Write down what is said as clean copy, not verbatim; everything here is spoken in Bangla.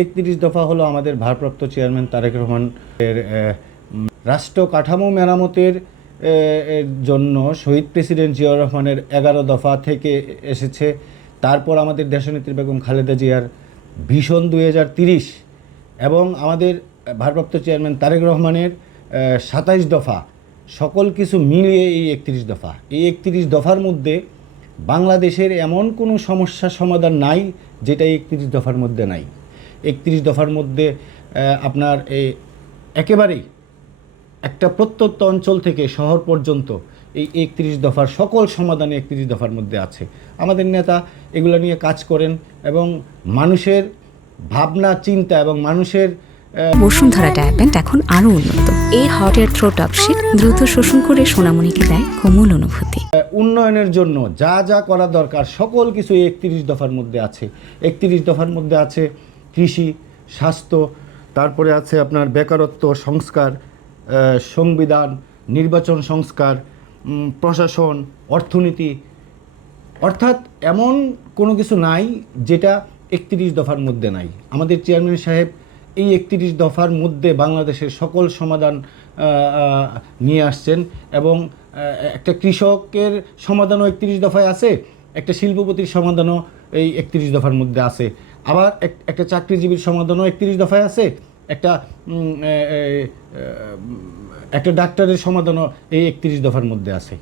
31 দফা হলো আমাদের ভারপ্রাপ্ত চেয়ারম্যান তারেক রহমানের রাষ্ট্র কাঠামো মেরামতের জন্য শহীদ প্রেসিডেন্ট জিয়াউর রহমানের 11 দফা থেকে এসেছে। তারপর আমাদের দেশনেত্রী বেগম খালেদা জিয়ার ভিশন 2030 এবং আমাদের ভারপ্রাপ্ত চেয়ারম্যান তারেক রহমানের 27 দফা, সকল কিছু মিলিয়ে এই 31 দফা। এই 31 দফার মধ্যে বাংলাদেশের এমন কোনো সমস্যা সমাধান নাই যেটা 31 দফার মধ্যে নাই। 31 দফার মধ্যে আপনার একেবারেই একটা প্রত্যন্ত অঞ্চল থেকে শহর পর্যন্ত এই 31 দফার সকল সমাধান 31 দফার মধ্যে আছে। আমাদের নেতা এগুলো নিয়ে কাজ করেন এবং মানুষের ভাবনা চিন্তা এবং মানুষের বসুন্ধরা ডায়াপেন্ট এখন আরও উন্নত। এই hot air through top sheet দ্রুত শোষণ করে সোনামণিকে দেয় কোমল অনুভূতি। উন্নয়নের জন্য যা যা করা দরকার সকল কিছু 31 দফার মধ্যে আছে। 31 দফার মধ্যে আছে কৃষি, স্বাস্থ্য, তারপরে আছে আপনার বেকারত্ব সংস্কার, সংবিধান, নির্বাচন সংস্কার, প্রশাসন, অর্থনীতি, অর্থাৎ এমন কোনো কিছু নাই যেটা 31 দফার মধ্যে নাই। আমাদের চেয়ারম্যান সাহেব এই 31 দফার মধ্যে বাংলাদেশের সকল সমাধান নিয়ে আসছেন এবং একটা কৃষকের সমাধানও 31 দফায় আছে, একটা শিল্পপতির সমাধানও এই 31 দফার মধ্যে আছে, আবার একটা চাকরিজীবীর সমাধানও 31 দফায় আছে, একটা ডাক্তারের সমাধানও এই 31 দফার মধ্যে আছে।